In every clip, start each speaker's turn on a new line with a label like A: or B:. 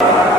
A: you.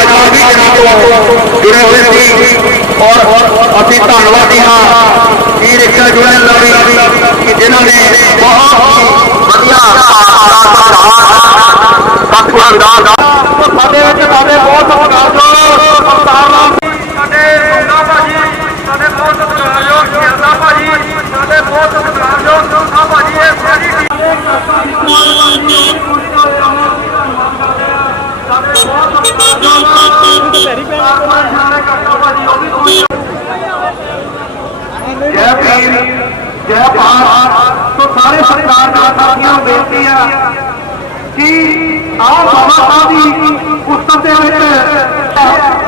A: ਨਾਲ ਕਾਫੀ ਦਿਨਾਂ ਤੋਂ ਜੁੜੇ ਹੋਏ ਸੀ ਔਰ ਅਸੀਂ ਧੰਨਵਾਦੀ ਹਾਂ ਈ ਰਿਕਸ਼ਾ ਜੁੜਨ ਲਈ ਕਿ ਜਿਨ੍ਹਾਂ ਨੇ ਬਹੁਤ ਹੀ ਵਧੀਆ ਸਤਿਗੁਰੂ ਅੰਦਾਜ਼ ਸਾਡੇ ਵਿੱਚ ਸਾਡੇ ਬਹੁਤ ਸਤਿਕਾਰਯੋਗ ਅਵਤਾਰ ਰਾਮ
B: ਸਾਡੇ ਸੋਨਾ ਭਾਜੀ ਸਾਡੇ ਬਹੁਤ ਸਤਿਕਾਰਯੋਗ ਸ਼ਿਆਦਾ ਭਾਜੀ ਸਾਡੇ ਬਹੁਤ ਸਤਿਕਾਰਯੋਗ ਸੋਨਾ ਭਾਜੀ ਇਹ ਸਾਰੀ ਟੀਮ
A: ਜੈ ਭੀਮ ਜੈ ਤੋਂ ਸਾਰੇ ਸਰਕਾਰ ਦਾ ਸਾਥੀਆਂ ਨੂੰ ਬੇਨਤੀ ਆ ਕਿ ਆਓ ਬਾਬਾ ਸਾਹਿਬ ਦੀ ਪੁਸਤਕ ਦੇ ਵਿੱਚ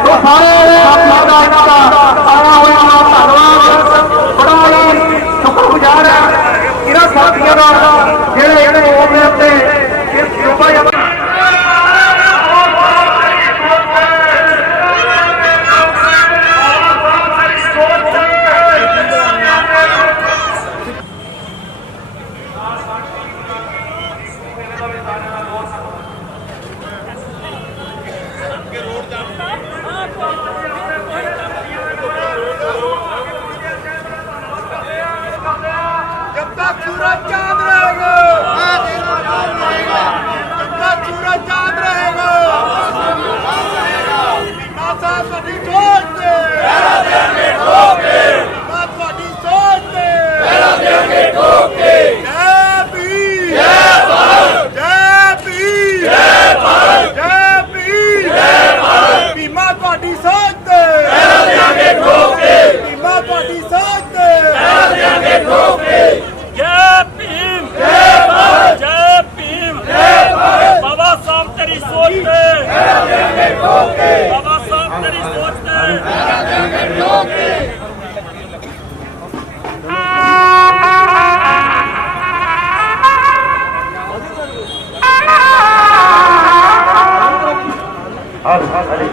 A: ਤੋਂ ਸਾਰੇ ਸਾਥੀਆਂ ਦਾ ਆਇਆ ਹੋਇਆ ਧੰਨਵਾਦ। ਬੜਾ ਹੀ ਸ਼ੁਕਰਗੁਜ਼ਾਰ ਹੈ। ਇਹਨਾਂ ਸਾਥੀਆਂ ਦਾ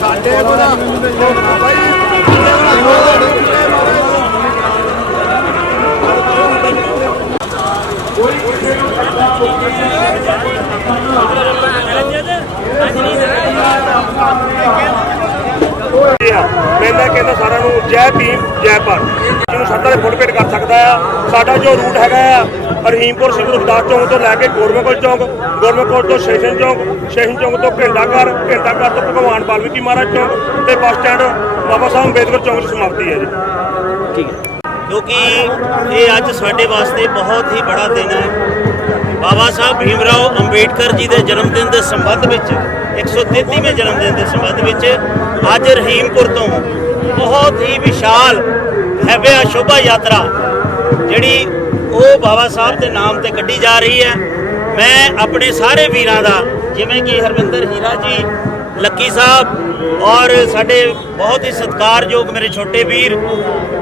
C: ਸਾਡੇ ਕੋਲ ਬਾਈ ਕੋਈ ਕਿਸੇ ਨੂੰ
D: ਕੱਟਾ ਕੋਈ ਨਹੀਂ ਹੈ ਅੱਜ ਨਹੀਂ ਹੈ
C: ਮੈਂ ਕਹਿੰਦਾ ਸਾਰਿਆਂ ਨੂੰ ਜੈ ਭੀਮ, ਜੈ ਭਾਰਤ। ਜਿਹਨੂੰ ਸਾਡਾ ਦੇ ਫੁੱਟ ਕਰ ਸਕਦਾ ਆ। ਸਾਡਾ ਜੋ ਰੂਟ ਹੈਗਾ ਆ, ਰਹੀਮਪੁਰ ਸਿੰਘ ਰੁਖਦਾਸ ਚੌਂਕ ਤੋਂ ਲੈ ਕੇ ਗੋਰਮੇਕੋਟ ਚੌਂਕ ਗੋਰਮੇਕੋਟ ਤੋਂ ਸਟੇਸ਼ਨ ਚੌਂਕ, ਸ਼ੇਸ਼ਨ ਚੌਂਕ ਤੋਂ ਘੰਟਾ ਘਰ ਘੰਟਾ ਘਰ ਤੋਂ ਭਗਵਾਨ ਵਾਲਮੀਕੀ ਮਹਾਰਾਜ ਚੌਂਕ ਤੇ ਬੱਸ ਸਟੈਂਡ ਬਾਬਾ ਸਾਹਿਬ ਅੰਬੇਦਕਰ ਚੌਂਕ 'ਚ ਸਮਾਪਤੀ ਹੈ ਜੀ।
E: ਕਿਉਂਕਿ ਇਹ ਅੱਜ ਸਾਡੇ ਵਾਸਤੇ ਬਹੁਤ ਹੀ ਬੜਾ ਦਿਨ ਹੈ। ਬਾਬਾ ਸਾਹਿਬ ਭੀਮਰਾਓ ਅੰਬੇਡਕਰ ਜੀ ਦੇ ਜਨਮ ਦਿਨ ਦੇ ਸੰਬੰਧ ਵਿੱਚ 133ਵੇਂ ਜਨਮ ਦਿਨ ਦੇ ਸੰਬੰਧ ਵਿੱਚ ਅੱਜ ਰਹੀਮਪੁਰ ਤੋਂ ਬਹੁਤ ਹੀ ਵਿਸ਼ਾਲ ਹੈਵਿਆ ਸ਼ੋਭਾ ਯਾਤਰਾ ਜਿਹੜੀ ਉਹ ਬਾਬਾ ਸਾਹਿਬ ਦੇ ਨਾਮ ਤੇ ਕੱਢੀ ਜਾ ਰਹੀ ਹੈ। ਮੈਂ ਆਪਣੇ ਸਾਰੇ ਵੀਰਾਂ ਦਾ, ਜਿਵੇਂ ਕਿ ਹਰਵਿੰਦਰ ਹੀਰਾ ਜੀ, ਲੱਕੀ ਸਾਹਿਬ ਔਰ ਸਾਡੇ ਬਹੁਤ ਹੀ ਸਤਿਕਾਰਯੋਗ ਮੇਰੇ ਛੋਟੇ ਵੀਰ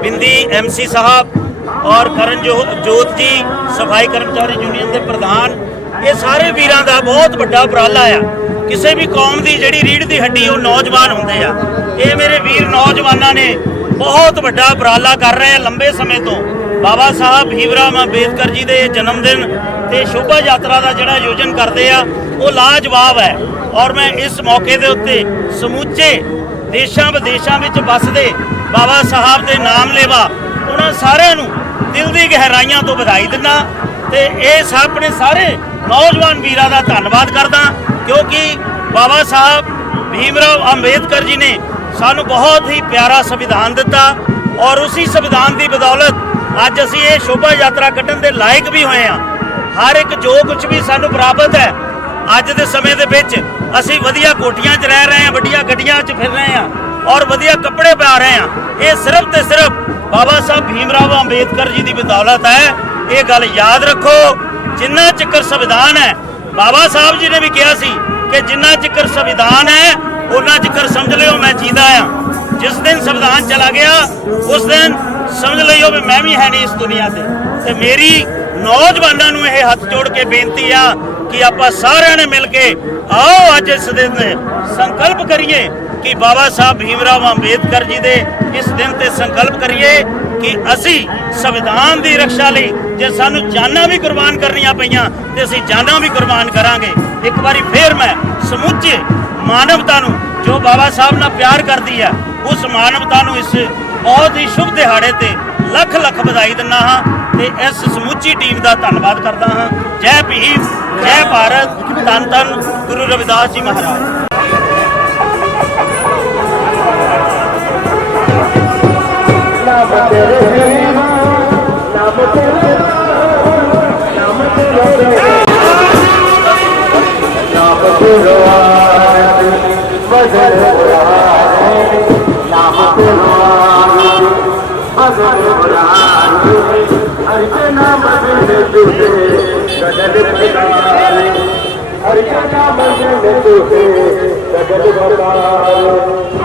E: ਬਿੰਦੀ ਐਮਸੀ ਸਾਹਿਬ ਔਰ ਕਰਨ ਜੋ- ਜੋਤ ਜੀ, ਸਫ਼ਾਈ ਕਰਮਚਾਰੀ ਯੂਨੀਅਨ ਦੇ ਪ੍ਰਧਾਨ, ਇਹ ਸਾਰੇ ਵੀਰਾਂ ਦਾ ਬਹੁਤ ਵੱਡਾ ਉਪਰਾਲਾ ਆ। ਕਿਸੇ ਵੀ ਕੌਮ ਦੀ ਜਿਹੜੀ ਰੀੜ ਦੀ ਹੱਡੀ, ਉਹ ਨੌਜਵਾਨ ਹੁੰਦੇ ਆ। ਇਹ ਮੇਰੇ ਵੀਰ ਨੌਜਵਾਨਾਂ ਨੇ ਬਹੁਤ ਵੱਡਾ ਉਪਰਾਲਾ ਕਰ ਰਹੇ ਆ ਲੰਬੇ ਸਮੇਂ ਤੋਂ। ਬਾਬਾ ਸਾਹਿਬ ਭੀਮਰਾਵ ਅੰਬੇਦਕਰ ਜੀ ਦੇ ਜਨਮ ਦਿਨ ਤੇ ਸ਼ੋਭਾ ਯਾਤਰਾ ਦਾ ਜਿਹੜਾ ਆਯੋਜਨ ਕਰਦੇ ਆ, ਉਹ ਲਾਜਵਾਬ ਹੈ। ਔਰ ਮੈਂ ਇਸ ਮੌਕੇ ਦੇ ਉੱਤੇ ਸਮੁੱਚੇ ਦੇਸ਼ਾਂ ਵਿਦੇਸ਼ਾਂ ਵਿੱਚ ਵੱਸਦੇ ਬਾਬਾ ਸਾਹਿਬ ਦੇ ਨਾਮ ਲੇਵਾ ਉਹਨਾਂ ਸਾਰਿਆਂ ਨੂੰ ਦਿਲ ਦੀ ਗਹਿਰਾਈਆਂ ਤੋਂ ਵਧਾਈ ਦਿੰਦਾ ਤੇ ਇਹ ਸਭ ਆਪਣੇ ਸਾਰੇ ਨੌਜਵਾਨ ਵੀਰਾਂ ਦਾ ਧੰਨਵਾਦ ਕਰਦਾ, ਕਿਉਂਕਿ ਬਾਬਾ ਸਾਹਿਬ ਭੀਮਰਾਵ ਅੰਬੇਦਕਰ ਜੀ ਨੇ ਸਾਨੂੰ ਬਹੁਤ ਹੀ ਪਿਆਰਾ ਸੰਵਿਧਾਨ ਦਿੱਤਾ ਔਰ ਉਸੇ ਸੰਵਿਧਾਨ ਦੀ ਬਦੌਲਤ ਅੱਜ ਅਸੀਂ ਇਹ ਸ਼ੋਭਾ ਯਾਤਰਾ ਕੱਢਣ ਦੇ ਲਾਇਕ ਵੀ ਹੋਏ ਹਾਂ। ਹਰ ਇੱਕ ਜੋ ਕੁਝ ਵੀ ਸਾਨੂੰ ਪ੍ਰਾਪਤ ਹੈ, ਅੱਜ ਦੇ ਸਮੇਂ ਦੇ ਵਿੱਚ ਅਸੀਂ ਵਧੀਆ ਕੋਠੀਆਂ 'ਚ ਰਹਿ ਰਹੇ ਹਾਂ, ਵੱਡੀਆਂ ਗੱਡੀਆਂ 'ਚ ਫਿਰ ਰਹੇ ਹਾਂ। ਔਰ ਵਧੀਆ ਕੱਪੜੇ ਪਾ ਰਹੇ ਹਾਂ। ਇਹ ਸਿਰਫ ਤੇ ਸਿਰਫ ਬਾਬਾ ਸਾਹਿਬ ਭੀਮ ਭੀਮਰਾਵ ਅੰਬੇਦਕਰ ਜੀ ਦੀ ਬਦੌਲਤ ਹੈ। ਇਹ ਗੱਲ ਯਾਦ ਰੱਖੋ, ਜਿੰਨਾ ਚੱਕਰ ਸੰਵਿਧਾਨ ਹੈ, ਬਾਬਾ ਸਾਹਿਬ ਜੀ ਨੇ ਵੀ ਕਿਹਾ ਸੀ ਕਿ ਜਿੰਨਾ ਚੱਕਰ ਸੰਵਿਧਾਨ ਹੈ ਉਹਨਾਂ ਚਿਕਰ ਸਮਝ ਲਿਓ, ਮੈਂ ਜੀਦਾ ਆ ਜਿਸ ਦਿਨ ਸੰਵਿਧਾਨ ਚਲਾ ਗਿਆ, ਉਸ ਦਿਨ ਸਮਝ ਲਈਓ ਵੀ ਮੈਂ ਵੀ ਹੈ ਨਹੀਂ ਇਸ ਦੁਨੀਆ ਤੇ। ਤੇ ਮੇਰੀ ਨੌਜਵਾਨਾਂ ਨੂੰ ਇਹ ਹੱਥ ਜੋੜ ਕੇ ਬੇਨਤੀ ਆ ਕਿ ਆਪਾਂ ਸਾਰਿਆਂ ਨੇ ਮਿਲ ਕੇ ਆਓ ਅੱਜ ਇਸ ਦਿਨ ਸੰਕਲਪ ਕਰੀਏ। ਕਿ ਬਾਬਾ ਸਾਹਿਬ ਭੀਮਰਾਵ ਅੰਬੇਦਕਰ ਜੀ ਦੇ ਇਸ ਦਿਨ ਤੇ ਸੰਕਲਪ ਕਰੀਏ ਕਿ ਅਸੀਂ ਸੰਵਿਧਾਨ ਦੀ ਰੱਖਿਆ ਲਈ ਜੇ ਸਾਨੂੰ ਜਾਨਾਂ ਵੀ ਕੁਰਬਾਨ ਕਰਨੀਆਂ ਪਈਆਂ ਤੇ ਅਸੀਂ ਜਾਨਾਂ ਵੀ ਕੁਰਬਾਨ ਕਰਾਂਗੇ। ਇੱਕ ਵਾਰੀ ਫੇਰ ਮੈਂ ਸਮੁੱਚੇ ਮਾਨਵਤਾ ਨੂੰ ਜੋ ਬਾਬਾ ਸਾਹਿਬ ਨਾਲ ਪਿਆਰ ਕਰਦੀ ਹੈ, ਉਸ ਮਾਨਵਤਾ ਨੂੰ ਇਸ ਬਹੁਤ ਹੀ ਸ਼ੁਭ ਦਿਹਾੜੇ ਤੇ ਲੱਖ ਲੱਖ ਵਧਾਈ ਦਿੰਦਾ ਹਾਂ ਤੇ ਇਸ ਸਮੁੱਚੀ ਟੀਮ ਦਾ ਧੰਨਵਾਦ ਕਰਦਾ ਹਾਂ। ਜੈ ਭੀਮ, ਜੈ ਭਾਰਤ, ਧੰਨ ਧੰਨ ਗੁਰੂ ਰਵਿਦਾਸ ਜੀ ਮਹਾਰਾਜ।
F: हरियाणा मंदिर में तो है जगत भगवान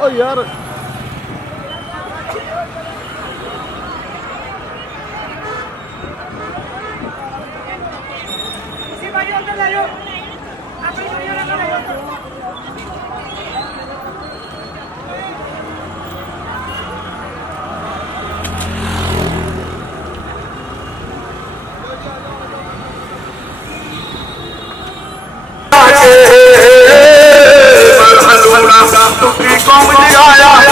F: ਓ ਯਾਰ। ਤੁਕੀ
A: ਕੌਮ ਜਗਾਇਆ ਉਹਨੇ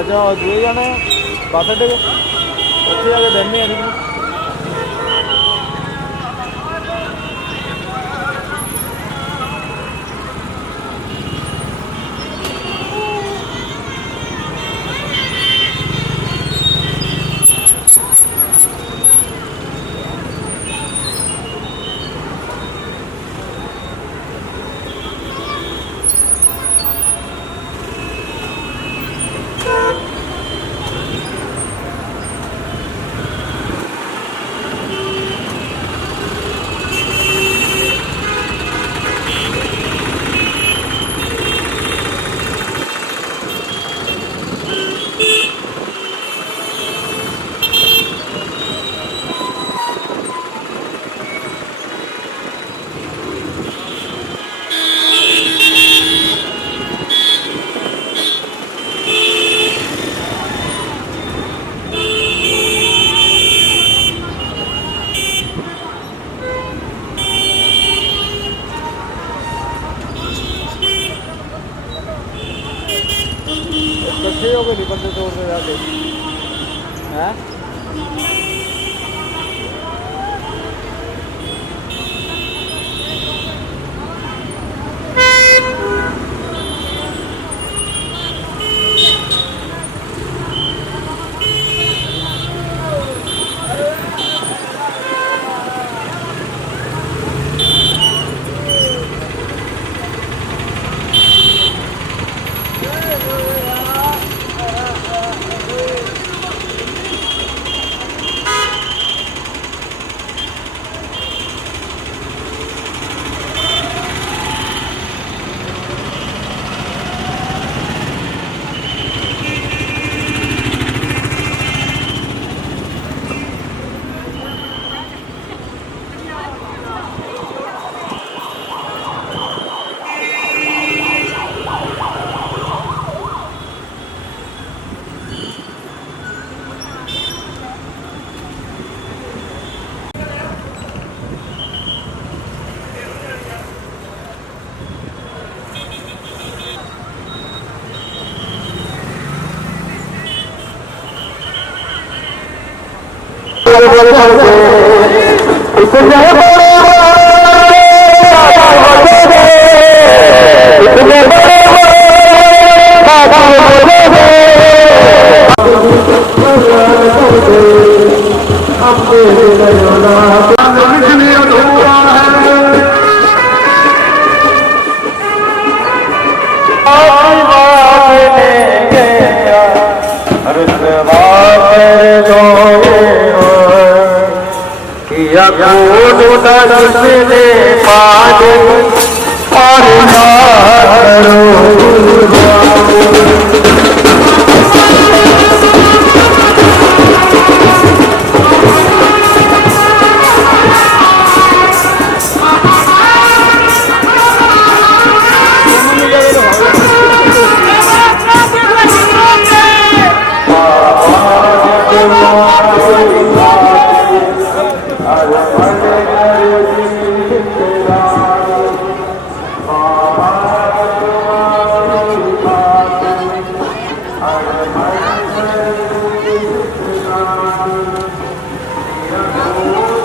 A: ਉਧਰ ਘੋੜਾ ਜਾ ਜਾਣਾ ਬੱਸ ਅੱਡੇ ਤੇ। ਉੱਥੇ ਜਾ ਕੇ ਬੈਠਨੇ ਆ ਜੀ Yeah. इतने बड़े इतने बड़े अपने યકૂનુ નસ્લે પાદે પરિદારો Thank you.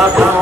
A: Obrigado.